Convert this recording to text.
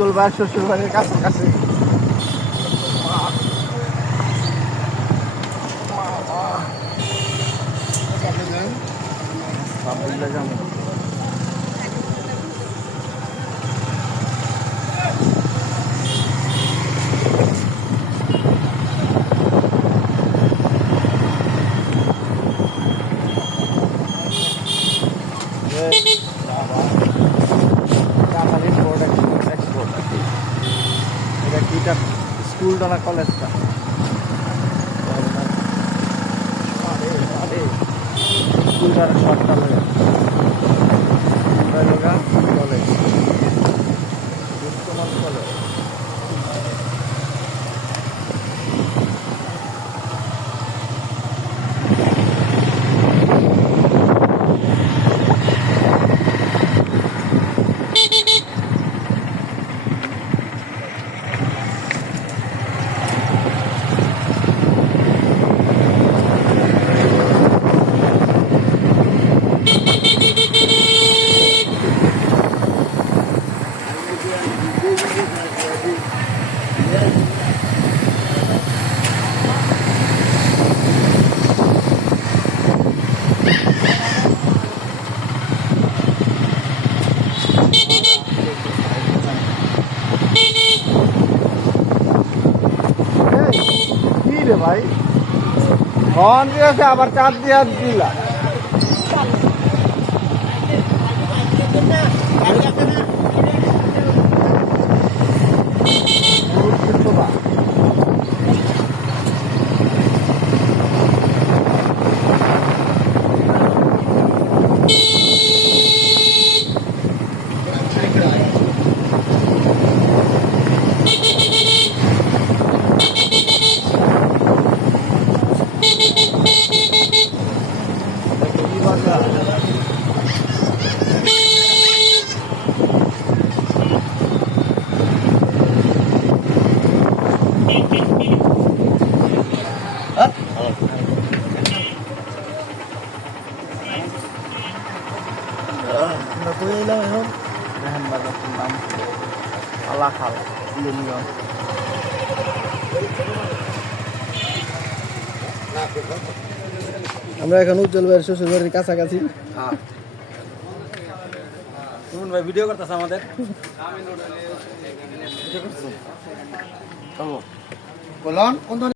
উজ্জ্বল ভাইয়ের শ্বশুর বাড়ির কাছাকাছি। এটা কিটা স্কুলটা না কলেজটা? স্কুলটার শর্টটা লাগে কলেজ, বর্তমান কলেজ। কি রে ভাই, হর্ন দিয়েছে আবার চার দিয়ে দিলা। আমরা এখন উজ্জ্বল ভাইয়ের শ্বশুর বাড়ির কাছাকাছি। ভাই ভিডিও করতেছে আমাদের। বলুন কোন